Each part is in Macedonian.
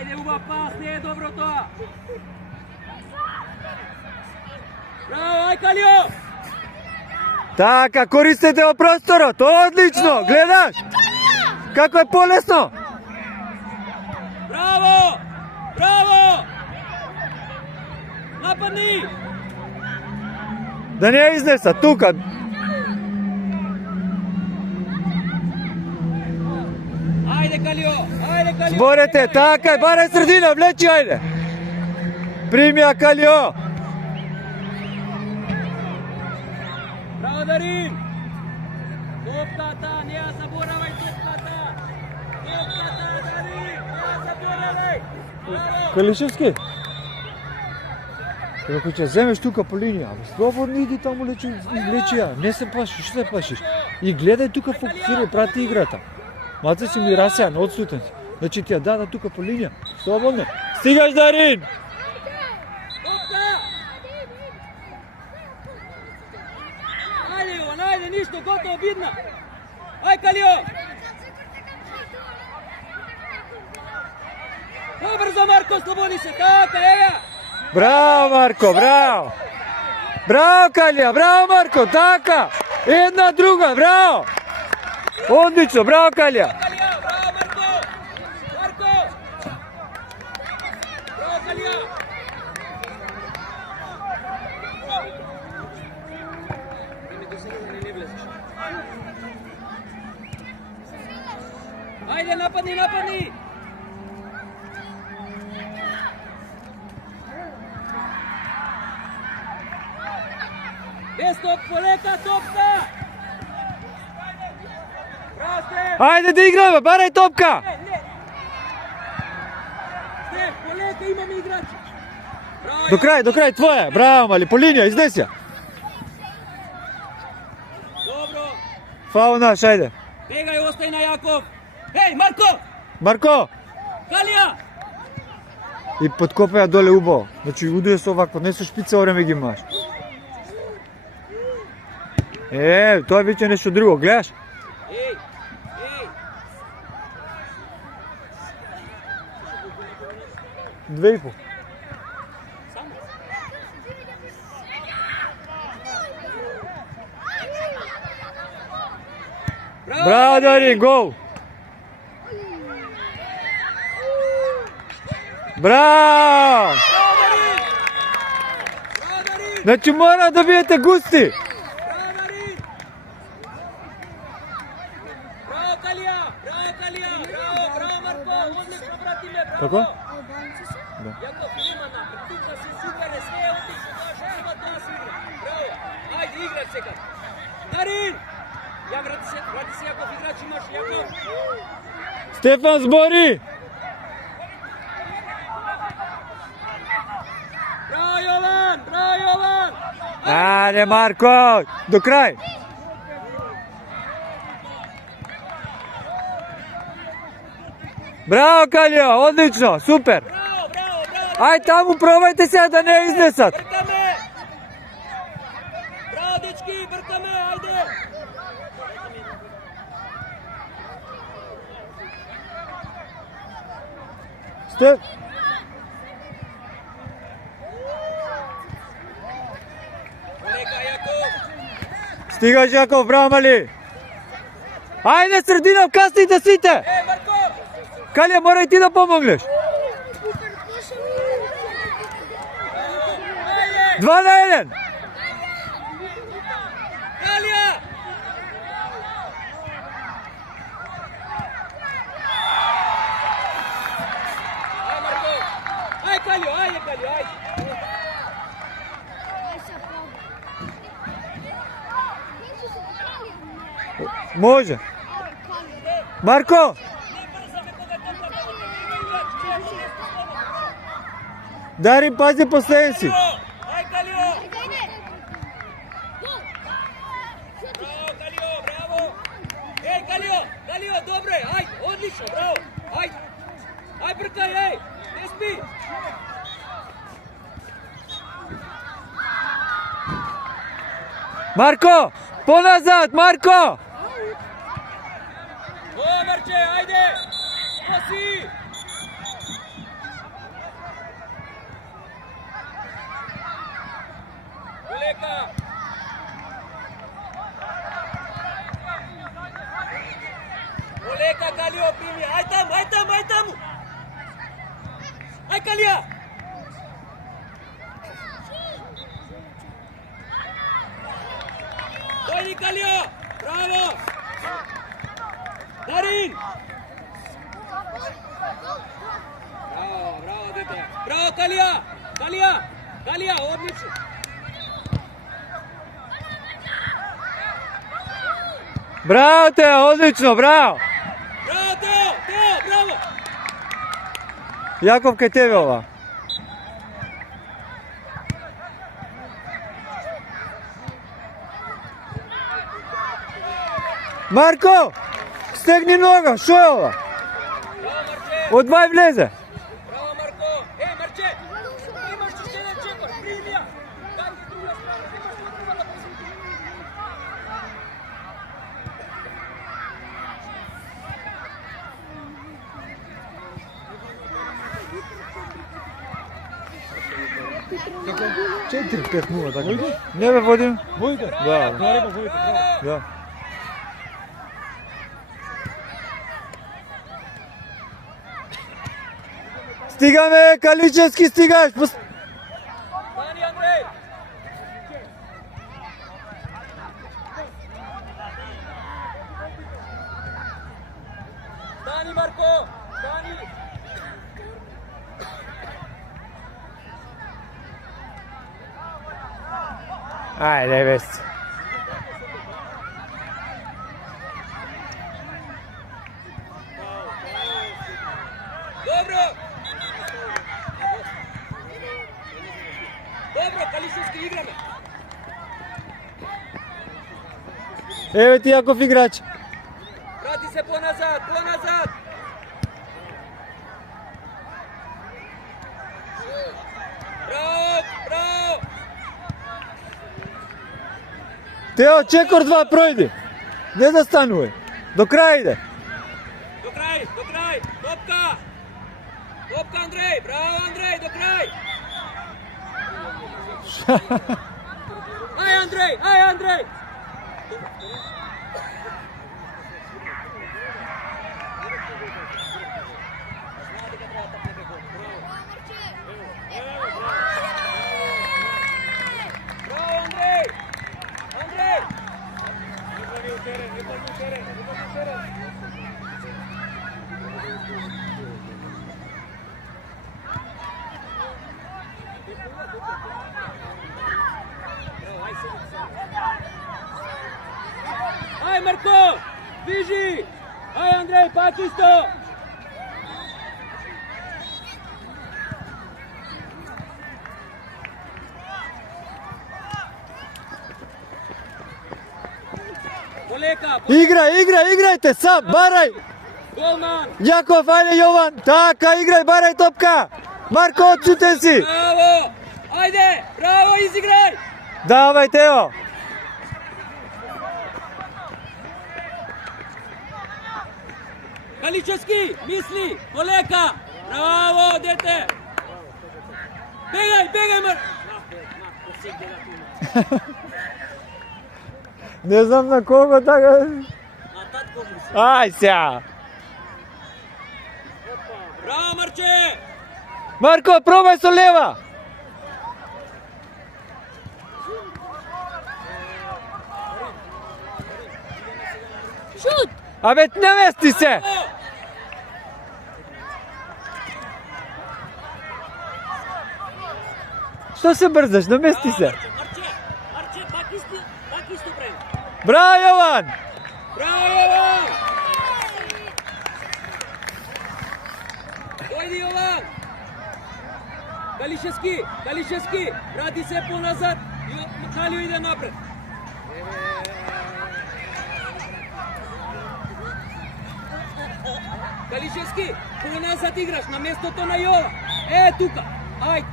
Ajde, ubав pas, не е добро тоа. Браво, ај Калио! Така, користете во просторот, одлично, гледаш? Како е полесно? Браво! Браво! Нападни! Да не ја изнеса, тука. Ајде Калио, ајде Калио! Зборете, така, барај средина, влечи, ајде. Прими ја Калио. Браво Дарин! Топката, не ја заборавај топката! Топката, Дарин! Не ја заборавај! Браво! Калишевски? Ако ќе земеш тука по линија, слободно иди таму лечи ја, не се плашиш, што се плашиш? И гледај тука, фокусирај, прати играта. Маце си ми расеан, одсутен си. Значи ти ја дада тука по линија, слободно. Стигаш Дарин! Топка! Ајде Јован, ајде, ништо, готово, видна! Ај Калио! Побрзо Марко, слободи се, така, еја! Браво Марко, браво! Браво Калија, браво Марко, така! Една друга, браво! Одлично, браво Калија! Калија, браво Марко! Марко! Браво Калија! Ајде, нападни, нападни! Без топ, полека, топка! Браво, Стеф! Ајде да играме, барај топка! Стеф, полека, имаме играчи! Браво, До крај, твоја, браво мали, по линија, изнеси ја. Добро! Фаул наш, ајде. Бегај, остај на Јаков! Еј, Марко! Марко! Калија! И подкопеа доле убаво. Значи удуе со овакво, не со шпица време ги имаш. Тоа веќе нешто друго, гледаш? Еј, еј! 2,5. Браво Дарин, гол! Браво! Значи мора да биете густи! Браво Калија! Браво Калија! Браво Марко! Одлично, братиле, браво! Како? Да. Јаков, Римана, тука си супер, све е отлично, тоа што треба тоа се игра. Браво! Ајде, играч сега! Дарин! Ја врати се Јаков, играч имаш, Јаков! Стефан збори! Браво Јован! Браво Јован! Ајде Марко, до крај! Браво Калија, одлично, супер! Браво, браво, браво! Ај таму пробајте сега да не изнесат! Бркаме! Браво дечки, бркаме, ајде! Стеф! Полека Јаков! Стигаш Јаков, браво мали! Ајде средина, касните сите! Е, Марко! Калија, мора и ти да помогнеш! 2 на 1! Калија! Ај Марко! Ај Калио, ајде Калио, ајде! Може! Марко! Дарин, пази последен си! Ај Калио! Браво Калио, браво! Еј Калио, Калио, добре, ајде, одлично, браво! Ајде! Ај бркај, еј! Не спи! Марко! Поназад, Марко! О, Марче, ајде! Носи! Poleka, Kalio, primi. Aj tamo. Aj, Kalija. Dojdi, Kalio. Bravo. Darin. Bravo, dete. Bravo, Kalija, odlično. Bravo Teo, odlično, bravo! Bravo Teo, bravo! Jakov, kaj tebe ova? Marko! Stegni noga, šo je ova? Bravo Marče! Odvaj vleze! Bravo Marko! Marče! Imaš ti jedan čekor, primija! Daj ti druga strana, imaš ti druga da posjeti! Kako? 4-5-0, tako. Ne bе vodim? Vojte? Da. Ja rekao Vojte, bravo. Da. Stigame, Kaličevski stigaš! Dani Andrej! Dani Marko! Dani! Ajde, vesti. Dobro! Dobro, Kališevski, igrame! Evo ti Jakov igrač. Vrati se ponazad! Bravo! Teo, čekor 2 projdi. Ne zastanuj. Do kraja ide. Do kraj! Topka Andrej! Bravo Andrej, do kraj! Aj Andrej! Bravo Andrej! Aj Marko! Biži! Aj Andrej, pak isto! Poleka! Igrajte sad, baraj! Golman! Jakov, ajde Jovan, taka, igraj, baraj topka! Marko, odsuten si! Bravo! Ajde! Bravo, izigraj! Davaj Teo! Kaličevski, misli! Poleka! Bravo, dete! Begaj, Ne znam na koga tako... Na tatko mu se. Aj sja! Bravo, Marče! Marko, probaj so leva! Šut! A već namesti se! Što se brzaš, namesti se! Marče, pak isto prema. Bravo Jovan! Bravo, Jovan! Dojdi, Jovan! Kališevski, vrati se ponazad, Kalio ide napred. Kališevski, ponazad igraš, na mjesto to na Jova. Tuka, ajde,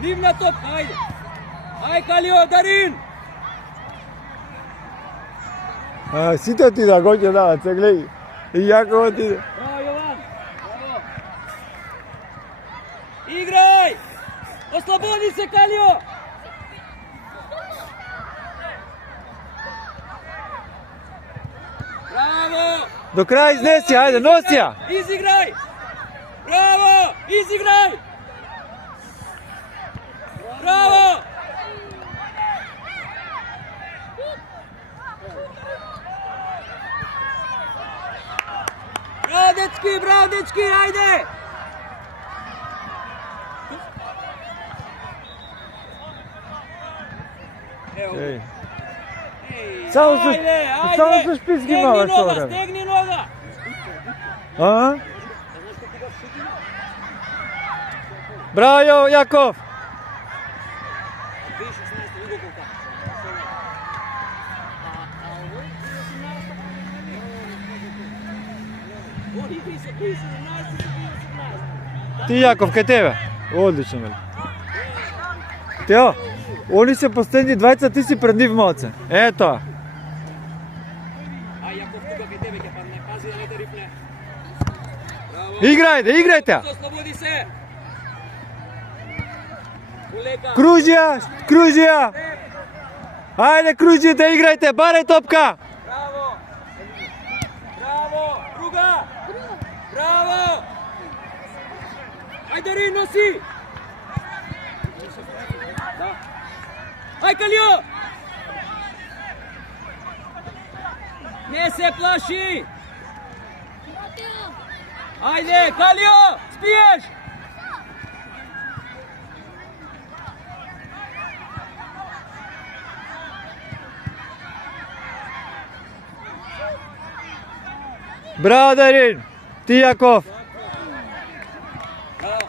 divna topka, ajde. Aj, Kalio, Darin! Sito ti da goće davat se, gledaj. I jako ti ide. Bravo, Jovan! Bravo! Igraj! Oslobodi se, Kalio! Bravo! До крај изнеси, ајде, носи ја. Изиграј! Браво! Изиграј! Браво! Браво, дечки, ајде! Еј. Само со шпиц ги мава со време. Стегни нога! А? Браво, Јаков! 2016 види колка. Они 2017 Ти, Јаков, кај тебе? Одлично, бе. Тео, они се последни двајца, ти си пред нив малце. Ето. Ај, Јаков, тука кај тебе ќе падне. Пази да не те рипне. Браво. Играјте, играјте! Ослободи се. Полека. Кружија! Ајде, кружите, играјте, барај топка! Браво! Браво! Друга! Браво! Ајде, Рин, носи! Да. Ај, Калио! Не се плаши! Ајде, Калио! Спиеш! Браво, Дарин! Ти, Јаков! Браво!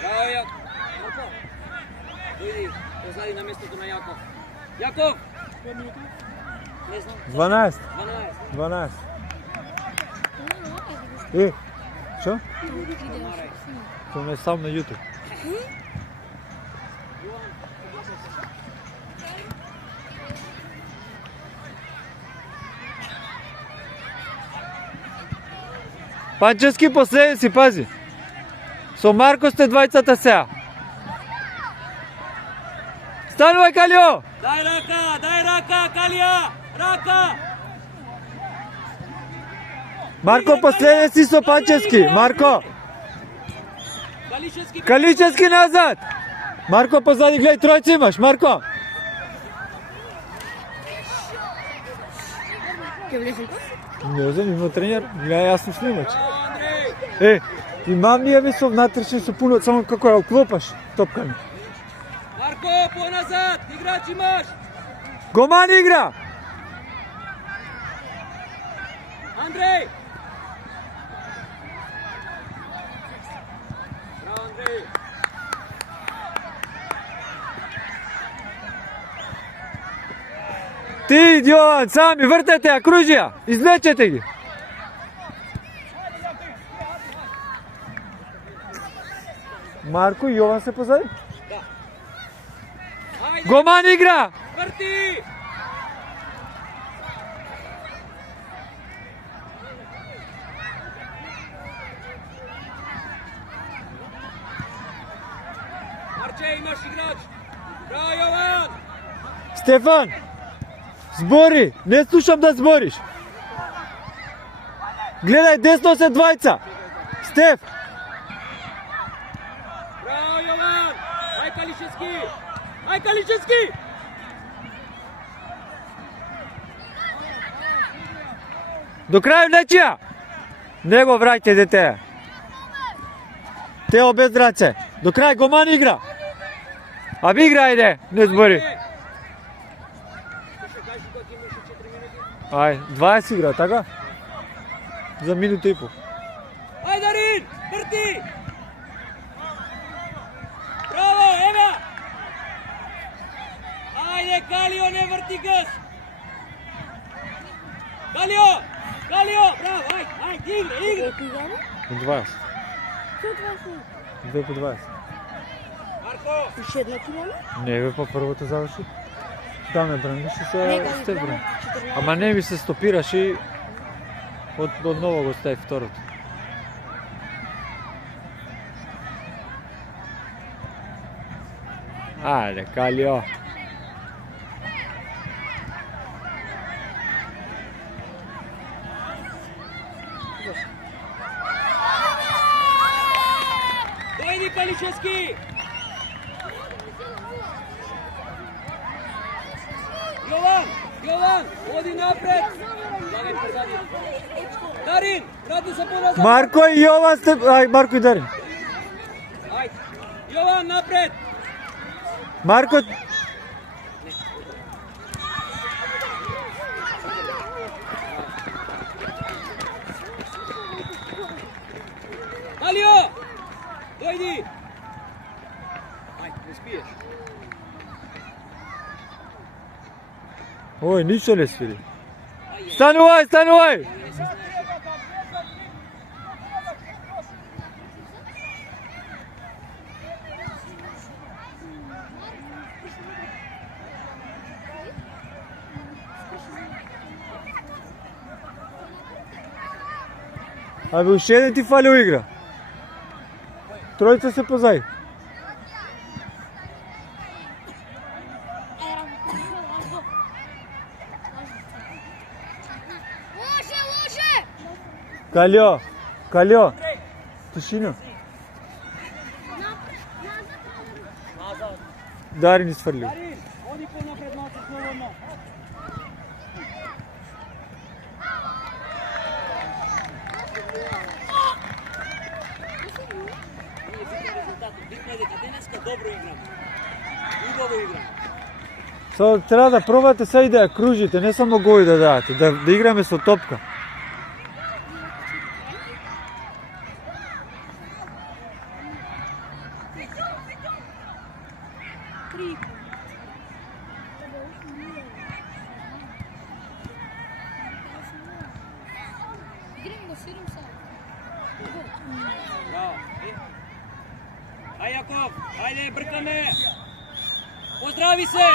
Браво, Јаков! Дојди, позади на местото на Јаков. Јаков! Не знам. 12. 12. 12. Што? Тоа ме сам на YouTube. Панчевски последници, пази. Со Марко сте двајцата сеа. Станувај, Калио! Дај рака, Калија! Рака! Марко последници со Панчевски. Марко! Калишевски! Каличевски назад! Марко позади, гледај, тројца имаш, Марко! Не знам, има тренер, гледај, јас сум снимач. Андрей! Имам ние ми со внатрешен со пуно, само како ја клопаш топками. Марко, поназад! Играч имаш! Гоман игра! Андрей! Браво, Андрей! Ти, Јован, сами, вртете ја, кружија, излечете ги. Марко и Јован се позади. Да. Ајде! Гоман игра! Врти! Марче, имаш играч! Браво, Јован! Стефан, збори, не слушам да збориш. Гледај, десно се двајца. Стеф, Браво, Јован! Ај, Калишевски! Ај, Калишевски! до крај влечија. Не го враќај, дете. Тео без раце. До крај, Гоман игра. А би игра, иде, не збори. Ај, 20 игра, така? За минута и пол. Ајде, Дарин! Врти! Браво, ева! Ајде, Калио, не врти газ! Калио! Калио! Браво, ајде, игра! По 20. 2 по 20. Марко! Уште една килома? Не бе, па првото заврши. Да ме браниш и се стебра. Ама не ми се стопираш и од ново го стави второто. Ајде, Калио. Дојди Паличевски! Јован, оди напред! Дарин, врати се поназад! Марко и Јован сте... Ај, Марко и Дарин. Ајде, Јован, напред! Марко... Алио! Дојди! Ајде, не спиеш. Ој, ништо не свири. Станувај! Абе, уште еден ти фали у игра. Тројца се позади. Калјо, тишина. Дарин изфрлил. Дарин, оди понапред малку слободно. Битно е дека денеска добро играме. Убаво играме. Со треба да пробате сега и да ја кружите, не само голи да дадете, да играме со топка. Ај Јаков, ајде бркаме. Поздрави се.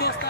Доста.